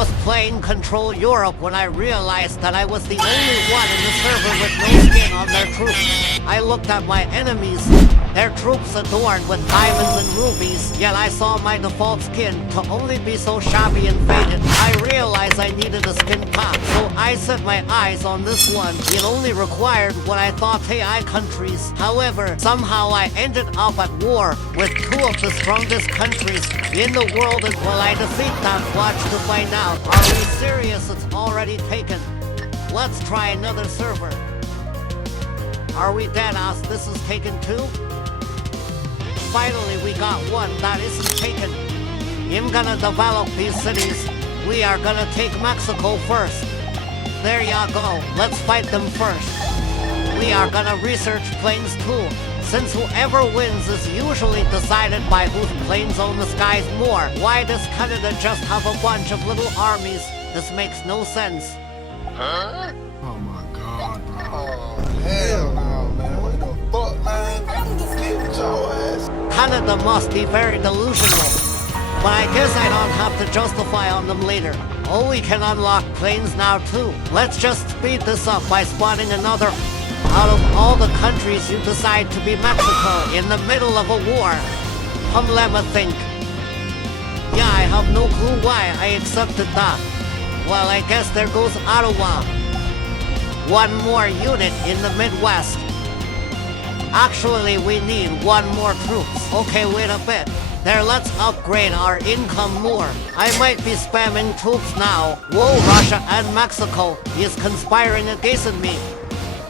was playing Control Europe when I realized that I was the only one in the server with no skin on their troops. I looked at my enemies, their troops adorned with diamonds and rubies, yet I saw my default skin to only be so shabby and faded. I realized I needed a skin pack, so I set my eyes on this one. It only required what I thought AI countries. However, somehow I ended up at war with two of the strongest countries in the world, and will I defeat them? Watch to find out. Are we serious? It's already taken. Let's try another server. Are we dead ass? This is taken too? Finally, we got one that isn't taken. I'm gonna develop these cities. We are gonna take Mexico first. There ya go. Let's fight them first. We are gonna research planes too, since whoever wins is usually decided by whose planes own the skies more. Why does Canada just have a bunch of little armies? This makes no sense. Huh? Oh my god, bro. Oh, hell no, man. What the fuck, man? I'm just getting your ass. Canada must be very delusional. But I guess I don't have to justify on them later. Oh, we can unlock planes now too. Let's just speed this up by spawning another. Out of all the countries, you decide to be Mexico in the middle of a war. Let me think. Yeah, I have no clue why I accepted that. Well, I guess there goes Ottawa. One more unit in the Midwest. Actually, we need one more troops. Okay, wait a bit. There, let's upgrade our income more. I might be spamming troops now. Whoa, Russia and Mexico is conspiring against me.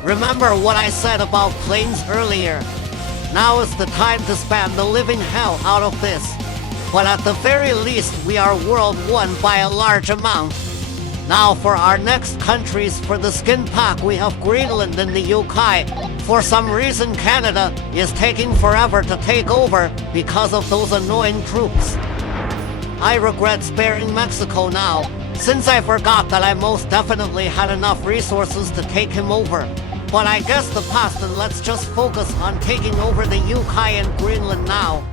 Remember what I said about planes earlier. Now is the time to spam the living hell out of this. But at the very least, we are world one by a large amount. Now for our next countries, for the skin pack, we have Greenland and the UK. For some reason, Canada is taking forever to take over because of those annoying troops. I regret sparing Mexico now, since I forgot that I most definitely had enough resources to take him over. But I guess the past, and let's just focus on taking over the UK and Greenland now.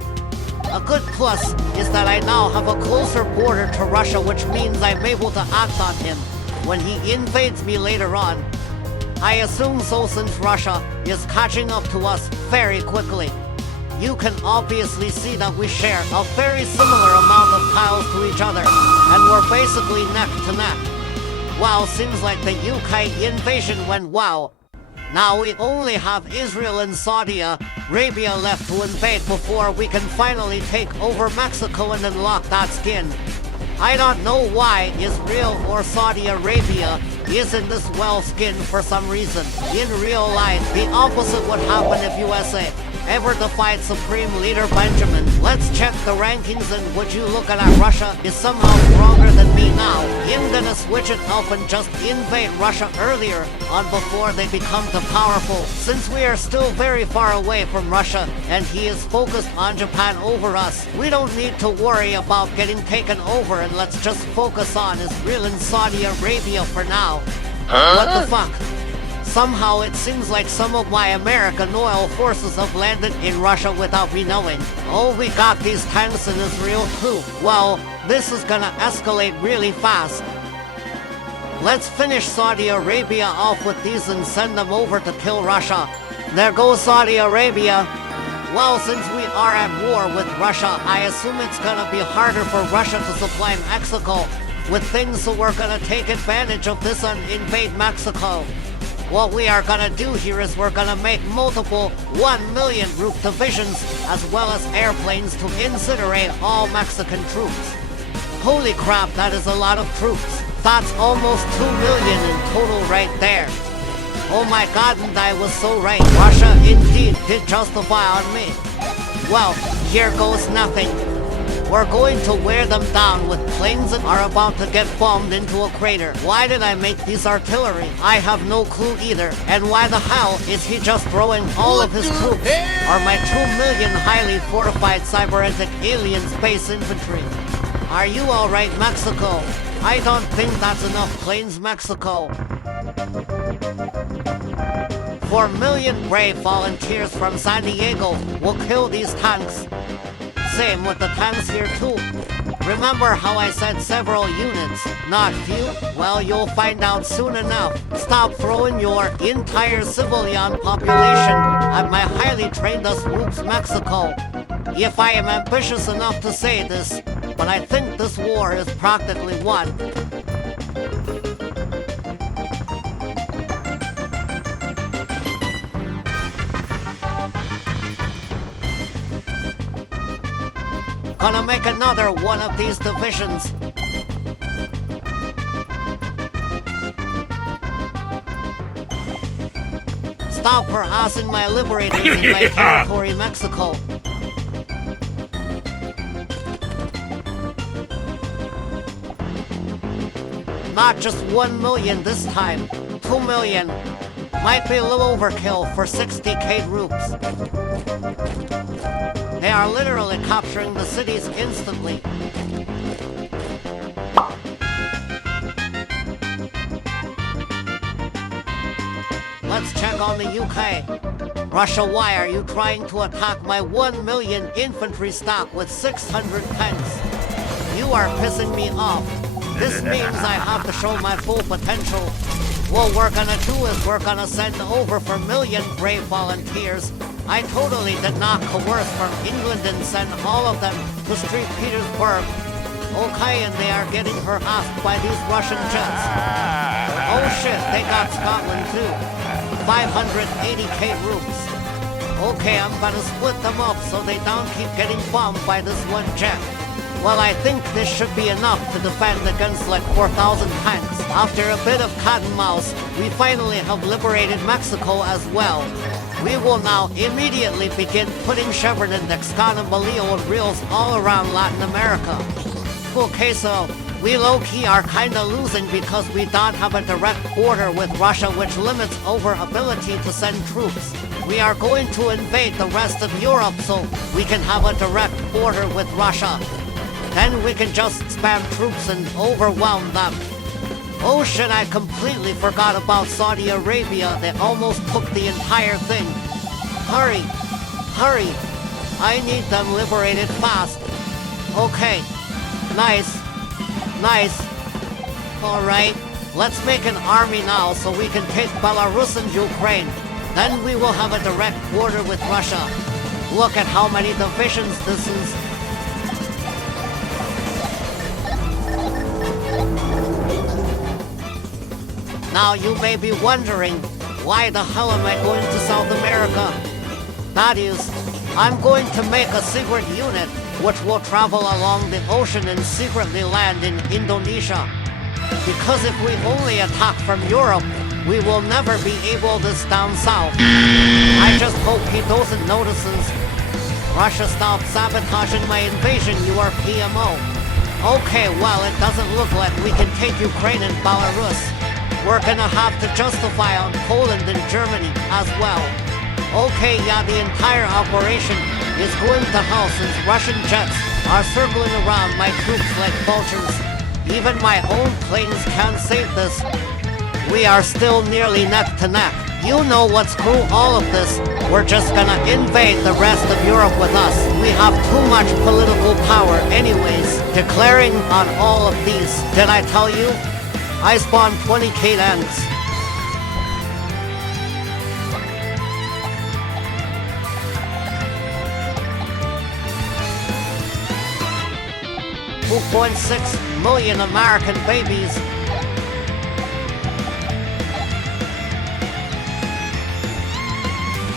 A good plus is that I now have a closer border to Russia, which means I'm able to act on him when he invades me later on. I assume so, since Russia is catching up to us very quickly. You can obviously see that we share a very similar amount of tiles to each other, and we're basically neck to neck. Wow, seems like the UK invasion went wow. Now we only have Israel and Saudi Arabia left to invade before we can finally take over Mexico and unlock that skin. I don't know why Israel or Saudi Arabia isn't this well skinned for some reason. In real life, the opposite would happen if USA ever defied Supreme Leader Benjamin. Let's check the rankings, and would you look at Russia is somehow stronger than me now. I'm gonna switch it up and just invade Russia earlier on before they become too powerful. Since we are still very far away from Russia and he is focused on Japan over us, we don't need to worry about getting taken over, and let's just focus on Israel and Saudi Arabia for now. What the fuck? Somehow it seems like some of my American oil forces have landed in Russia without me knowing. Oh, we got these tanks in Israel too. Well, this is gonna escalate really fast. Let's finish Saudi Arabia off with these and send them over to kill Russia. There goes Saudi Arabia. Well, since we are at war with Russia, I assume it's gonna be harder for Russia to supply Mexico with things, so we're gonna take advantage of this and invade Mexico. What we are gonna do here is we're gonna make multiple 1 million root divisions as well as airplanes to incinerate all Mexican troops. Holy crap, that is a lot of troops. That's almost 2 million in total right there. Oh my god, and I was so right. Russia indeed did justify on me. Well, here goes nothing. We're going to wear them down with planes that are about to get bombed into a crater. Why did I make these artillery? I have no clue either. And why the hell is he just throwing all of his troops? Are my 2 million highly fortified cybernetic alien space infantry? Are you alright, Mexico? I don't think that's enough planes, Mexico. 4 million brave volunteers from San Diego will kill these tanks. Same with the tanks here too. Remember how I said several units, not few? Well, you'll find out soon enough. Stop throwing your entire civilian population at my highly trained troops Mexico. If I am ambitious enough to say this, but I think this war is practically won. Gonna make another one of these divisions. Stop harassing my liberators in my territory, Mexico. Not just 1 million this time, 2 million. Might be a little overkill for 60k troops. They are literally capturing the cities instantly. Let's check on the UK. Russia, why are you trying to attack my 1 million infantry stock with 600 tanks? You are pissing me off. This means I have to show my full potential. What we're gonna do is we're gonna send over 4 million brave volunteers. I totally did not coerce from England and send all of them to St. Petersburg. Okay, and they are getting harassed by these Russian jets. Oh shit, they got Scotland too. 580k troops. Okay, I'm gonna split them up so they don't keep getting bombed by this one jet. Well, I think this should be enough to defend against like 4,000 tanks. After a bit of cat and mouse, we finally have liberated Mexico as well. We will now immediately begin putting Chevron and Dexcana Baleo and reels all around Latin America. Okay, so we low-key are kinda losing because we don't have a direct border with Russia, which limits our ability to send troops. We are going to invade the rest of Europe so we can have a direct border with Russia. Then we can just spam troops and overwhelm them. Oh shit, I completely forgot about Saudi Arabia. They almost took the entire thing. Hurry, hurry. I need them liberated fast. Okay, nice, nice. Alright, let's make an army now so we can take Belarus and Ukraine. Then we will have a direct border with Russia. Look at how many divisions this is. Now you may be wondering, why the hell am I going to South America? That is, I'm going to make a secret unit which will travel along the ocean and secretly land in Indonesia. Because if we only attack from Europe, we will never be able to down south. I just hope he doesn't notice. Russia, stop sabotaging my invasion, you are PMO. Okay, well, it doesn't look like we can take Ukraine and Belarus. We're gonna have to justify on Poland and Germany as well. Okay, yeah, the entire operation is going to hell since Russian jets are circling around my troops like vultures. Even my own planes can't save this. We are still nearly neck to neck. You know what's cool all of this? We're just gonna invade the rest of Europe with us. We have too much political power anyways. Declaring on all of these. Did I tell you? I spawned 20k tanks. $2.6 million American babies.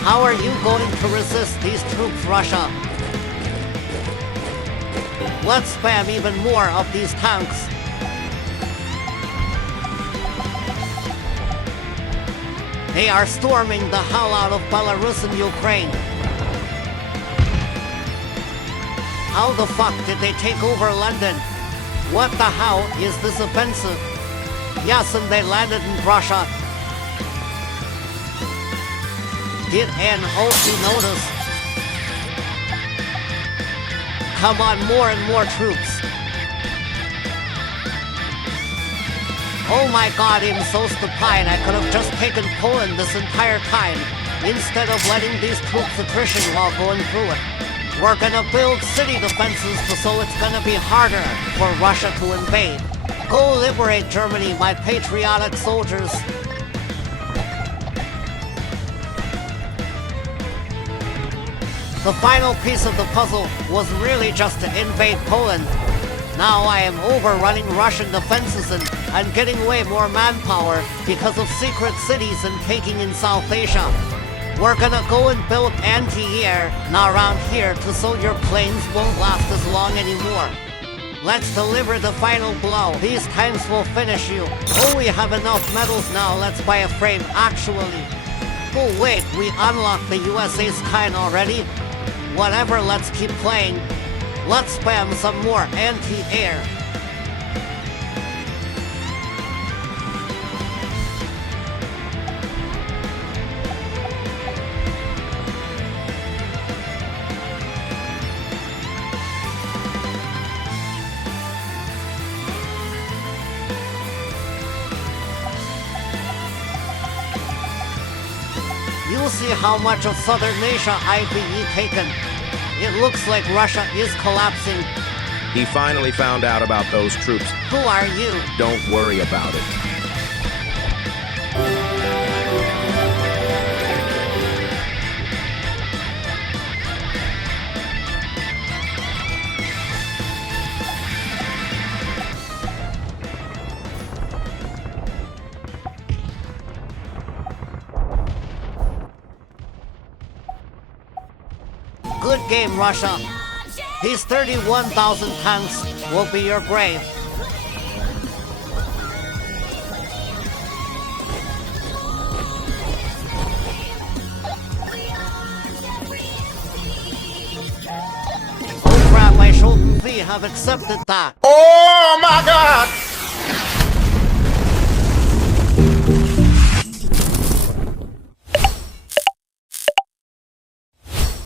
How are you going to resist these troops, Russia? Let's spam even more of these tanks. They are storming the hell out of Belarus and Ukraine. How the fuck did they take over London? What the hell is this offensive? Yes, and they landed in Russia. Did NOC notice? Come on, more and more troops. Oh my god, I'm so stupid. I could have just taken Poland this entire time, instead of letting these troops attrition while going through it. We're gonna build city defenses so it's gonna be harder for Russia to invade. Go liberate Germany, my patriotic soldiers. The final piece of the puzzle was really just to invade Poland. Now I am overrunning Russian defenses and getting way more manpower because of secret cities and taking in South Asia. We're gonna go and build anti-air now around here so your planes won't last as long anymore. Let's deliver the final blow. These tanks will finish you. Oh, we have enough metals now. Let's buy a frame, actually. Oh wait, we unlocked the USA's kind already? Whatever, let's keep playing. Let's spam some more anti-air. You'll see how much of southern Asia IBE taken. It looks like Russia is collapsing. He finally found out about those troops. Who are you? Don't worry about it. Good game, Russia. These 31,000 tanks will be your grave. Oh crap, I shouldn't have accepted that. Oh my God!